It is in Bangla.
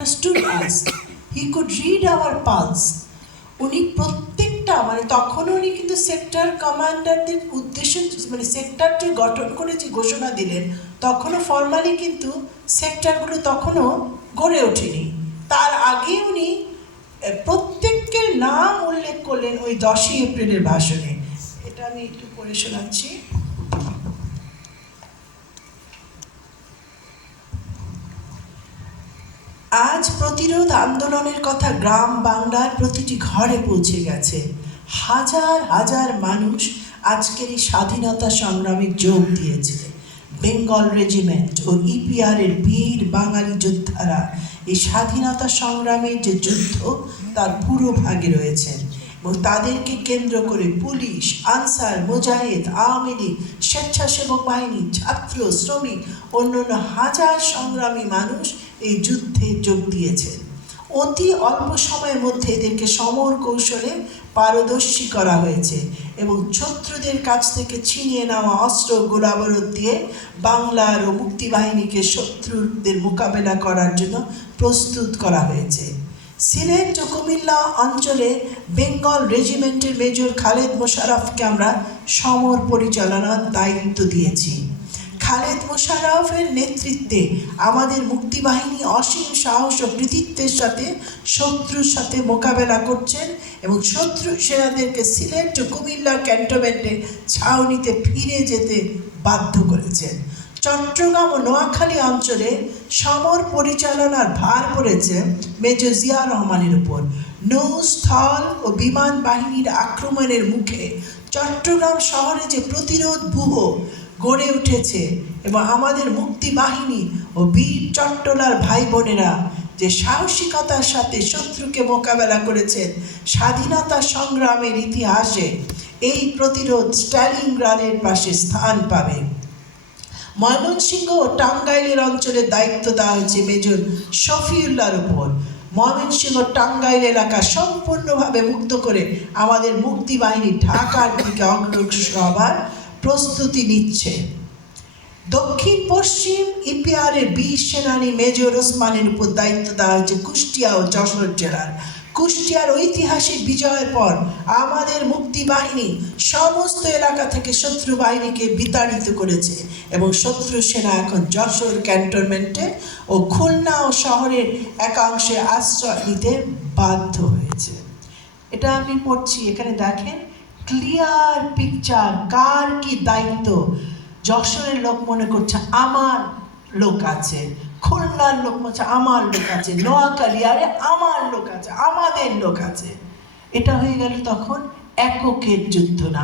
understood us. He could read our pulse. উনি প্রত্যেকটা তখন উনি কিন্তু সেক্টর কমান্ডারদের উদ্দেশ্য সেক্টরটি গঠন করে যে ঘোষণা দিলেন তখনও ফর্মালি কিন্তু সেক্টরগুলো তখনও গড়ে ওঠেনি। তার আগে উনি প্রত্যেকের নাম উল্লেখ করলেন ওই 10ই এপ্রিলের ভাষণে। এটা আমি একটু পড়ে শোনাচ্ছি। আজ প্রতিরোধ আন্দোলনের কথা গ্রাম বাংলার প্রতিটি ঘরে পৌঁছে গেছে। হাজার হাজার মানুষ আজকের এই স্বাধীনতা সংগ্রামে যোগ দিয়েছে। বেঙ্গল রেজিমেন্ট ও ইপিআর এর বীর বাঙালি যোদ্ধারা এই স্বাধীনতা সংগ্রামের যে যুদ্ধ তার পুরো ভাগে রয়েছেন এবং তাদেরকে কেন্দ্র করে পুলিশ, আনসার, মুজাহিদ, আওয়ামী লীগ, স্বেচ্ছাসেবক বাহিনী, ছাত্র, শ্রমিক, অন্যান্য হাজার সংগ্রামী মানুষ এই যুদ্ধে যোগ দিয়েছেন। অতি অল্প সময়ের মধ্যে এদেরকে সমর কৌশলে পারদর্শী করা হয়েছে এবং শত্রুদের কাছ থেকে ছিনিয়ে নেওয়া অস্ত্র গোলাবারুদ দিয়ে বাংলার ও মুক্তিবাহিনীকে শত্রুদের মোকাবেলা করার জন্য প্রস্তুত করা হয়েছে। সিলেট ও কুমিল্লা অঞ্চলে বেঙ্গল রেজিমেন্টের মেজর খালেদ মোশাররফকে আমরা সমর পরিচালনার দায়িত্ব দিয়েছি। খালেদ মোশাররফের নেতৃত্বে আমাদের মুক্তিবাহিনী অসীম সাহস ও কৃতিত্বের সাথে শত্রুর সাথে মোকাবেলা করছেন এবং শত্রু সেনাদেরকে সিলেট ও কুমিল্লার ক্যান্টনমেন্টে ছাউনিতে ফিরে যেতে বাধ্য করেছেন। চট্টগ্রাম ও নোয়াখালী অঞ্চলে সমর পরিচালনার ভার পড়েছে মেজর জিয়া রহমানের উপর। নৌ, স্থল ও বিমান বাহিনীর আক্রমণের মুখে চট্টগ্রাম শহরে যে প্রতিরোধ ব্যূহ গড়ে উঠেছে এবং আমাদের মুক্তি বাহিনী ও বীর চট্টলার ভাই বোনেরা যে সাহসিকতার সাথে শত্রুকে মোকাবেলা করেছেন, স্বাধীনতা সংগ্রামের ইতিহাসে এই প্রতিরোধ স্ট্যালিনগ্রাডের পাশে স্থান পাবে। ময়মনসিংহ ও টাঙ্গাইলের অঞ্চলের দায়িত্ব দেওয়া হয়েছে মেজর শফিউল্লাহর উপর। ময়মনসিংহ টাঙ্গাইল এলাকা সম্পূর্ণভাবে মুক্ত করে আমাদের মুক্তি বাহিনী ঢাকার দিকে অগ্রসর হবার প্রস্তুতি নিচ্ছে। দক্ষিণ পশ্চিম ইপিআর এর বীর সেনানী মেজর ওসমানের উপর দায়িত্ব দেওয়া হয়েছে কুষ্টিয়া ও যশোর জেলার। কুষ্টিয়ার ঐতিহাসিক বিজয়ের পর আমাদের মুক্তি বাহিনী সমস্ত এলাকা থেকে শত্রু বাহিনীকে বিতাড়িত করেছে এবং শত্রু সেনা এখন যশোর ক্যান্টনমেন্টে ও খুলনা ও শহরের একাংশে আশ্রয় নিতে বাধ্য হয়েছে। এটা আমি পড়ছি, এখানে দেখেন ক্লিয়ার পিকচার কার কি দায়িত্ব। যশোরের লোক মনে করছে আমার লোক আছে, খুলনার লোক বলছে আমার লোক আছে, নোয়াখালী আরে আমার লোক আছে, আমাদের লোক আছে। এটা হয়ে গেল তখন এককের যুদ্ধ না।